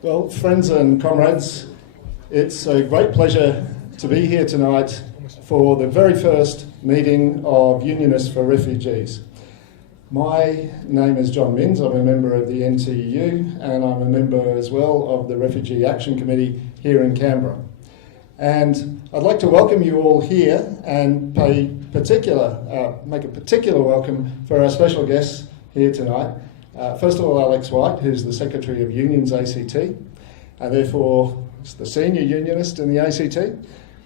Well, friends and comrades, it's a great pleasure to be here tonight for the very first meeting of Unionists for Refugees. My name is John Minns. I'm a member of the NTU and I'm a member as well of the Refugee Action Committee here in Canberra. And I'd like to welcome you all here and make a particular welcome for our special guests here tonight. First of all, Alex White, who's the Secretary of Unions ACT, and therefore the senior unionist in the ACT,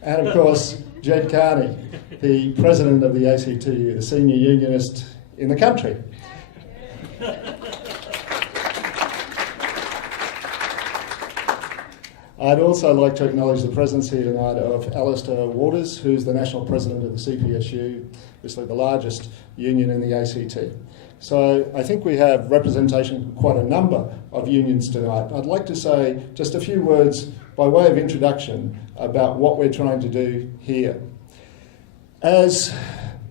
and of course Jed Carney, the President of the ACTU, the senior unionist in the country. I'd also like to acknowledge the presence here tonight of Alistair Waters, who's the National President of the CPSU, obviously the largest union in the ACT. So I think we have representation from quite a number of unions tonight. I'd like to say just a few words by way of introduction about what we're trying to do here. As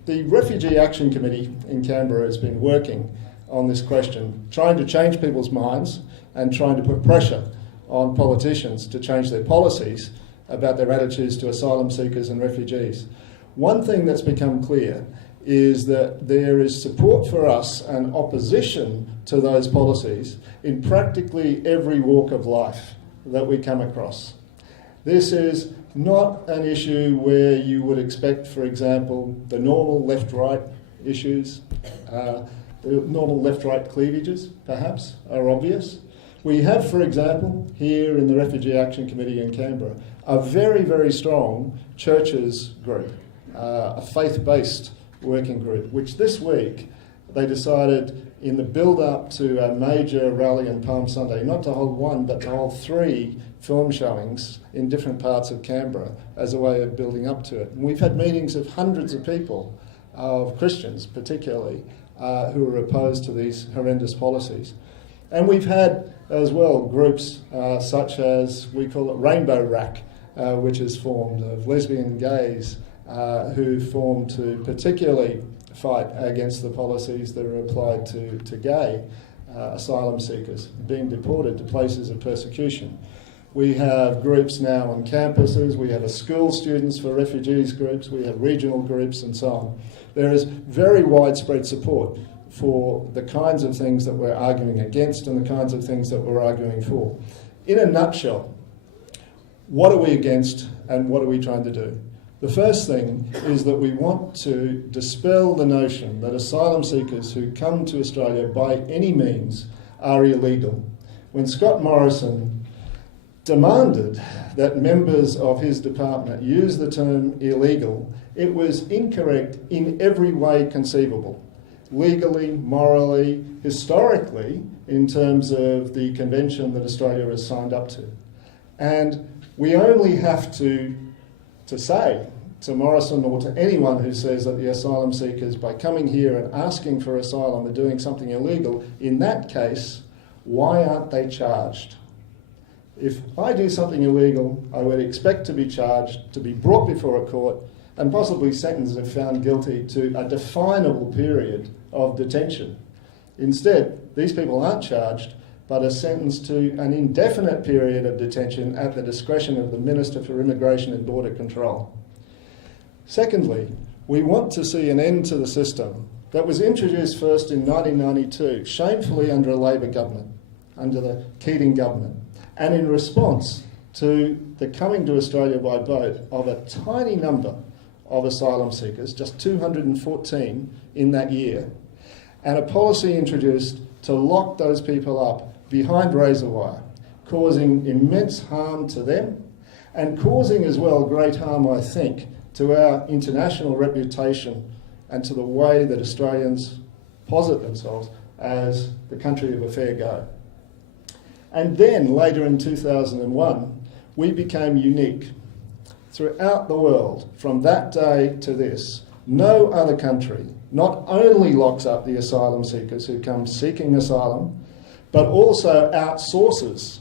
the Refugee Action Committee in Canberra has been working on this question, trying to change people's minds and trying to put pressure on politicians to change their policies about their attitudes to asylum seekers and refugees. One thing that's become clear is that there is support for us and opposition to those policies in practically every walk of life that we come across. This is not an issue where you would expect, for example, the normal left-right issues, the normal left-right cleavages, perhaps, are obvious. We have, for example, here in the Refugee Action Committee in Canberra, a very, very strong churches group, a faith-based working group, which this week they decided in the build-up to a major rally on Palm Sunday, not to hold one, but to hold 3 film showings in different parts of Canberra as a way of building up to it. And we've had meetings of hundreds of people, of Christians particularly, who are opposed to these horrendous policies. And we've had as well groups such as, we call it Rainbow Rack, which is formed of lesbian and gays who formed to particularly fight against the policies that are applied to gay asylum seekers being deported to places of persecution. We have groups now on campuses, we have a school students for refugees groups, we have regional groups and so on. There is very widespread support for the kinds of things that we're arguing against and the kinds of things that we're arguing for. In a nutshell, what are we against and what are we trying to do? The first thing is that we want to dispel the notion that asylum seekers who come to Australia by any means are illegal. When Scott Morrison demanded that members of his department use the term illegal, it was incorrect in every way conceivable. Legally, morally, historically, in terms of the convention that Australia has signed up to. And we only have to say to Morrison or to anyone who says that the asylum seekers, by coming here and asking for asylum, are doing something illegal, in that case, why aren't they charged? If I do something illegal, I would expect to be charged, to be brought before a court, and possibly sentenced if found guilty to a definable period of detention. Instead, these people aren't charged, but are sentenced to an indefinite period of detention at the discretion of the Minister for Immigration and Border Control. Secondly, we want to see an end to the system that was introduced first in 1992, shamefully under a Labor government, under the Keating government, and in response to the coming to Australia by boat of a tiny number of asylum seekers, just 214 in that year, and a policy introduced to lock those people up behind razor wire, causing immense harm to them and causing as well great harm, I think, to our international reputation and to the way that Australians posit themselves as the country of a fair go. And then later in 2001, we became unique. Throughout the world, from that day to this, no other country not only locks up the asylum seekers who come seeking asylum, but also outsources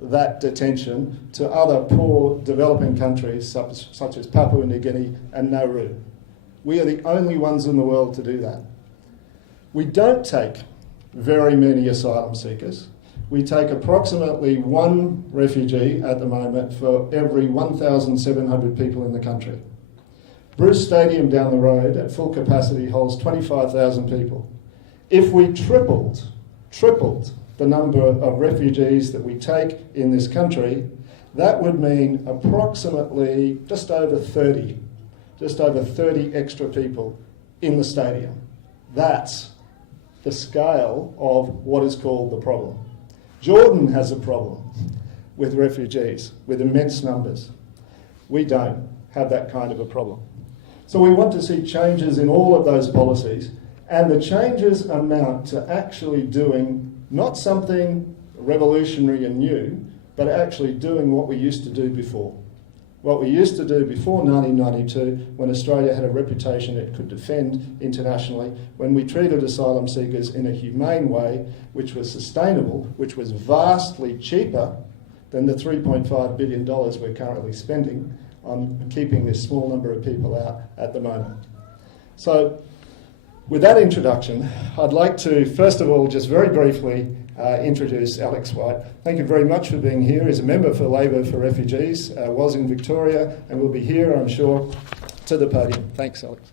that detention to other poor developing countries such as Papua New Guinea and Nauru. We are the only ones in the world to do that. We don't take very many asylum seekers. We take approximately one refugee at the moment for every 1,700 people in the country. Bruce Stadium down the road at full capacity holds 25,000 people. If we tripled the number of refugees that we take in this country, that would mean approximately just over 30 extra people in the stadium. That's the scale of what is called the problem. Jordan has a problem with refugees, with immense numbers. We don't have that kind of a problem. So we want to see changes in all of those policies, and the changes amount to actually doing not something revolutionary and new, but actually doing what we used to do before. What we used to do before 1992, when Australia had a reputation it could defend internationally, when we treated asylum seekers in a humane way, which was sustainable, which was vastly cheaper than the $3.5 billion we're currently spending on keeping this small number of people out at the moment. So, with that introduction, I'd like to, first of all, just very briefly introduce Alex White. Thank you very much for being here. He's a member for Labor for Refugees, was in Victoria, and will be here, I'm sure, to the podium. Thanks, Alex.